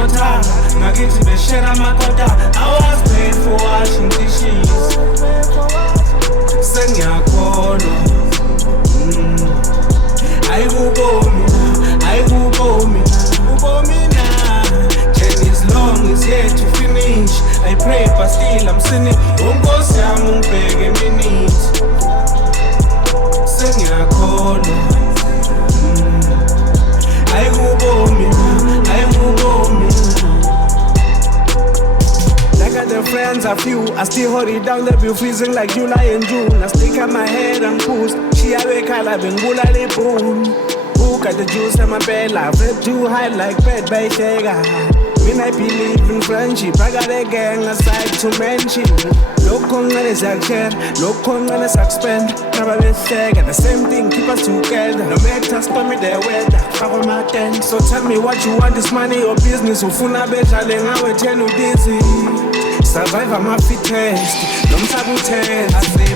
water. Ngakithi beshare amakota. I was paid for washing dishes. Sengiyakholwa. Ayikubomi na. Journey's long is yet to finish. I pray but still I'm sinning. Unkosi yami ungibheke minutes. Sengiyakholwa. Ayikubomi na. Like the friends are few, I still hold it down. They be freezing like July and June. I stick on my head and push. She awake, I bengula le boom. Who got the juice in my bed? I flip too high like bed by Shega. When I believe in friendship, I got a gang aside to mention. Look on is a share, look on is a spend. Never be shake, the same thing keep us together. No make us tell me the weather, cover my tent. So tell me what you want, this money or business. Ufuna better than I will tell you busy. Survive, I'm a fit test. Don't sabotage. I say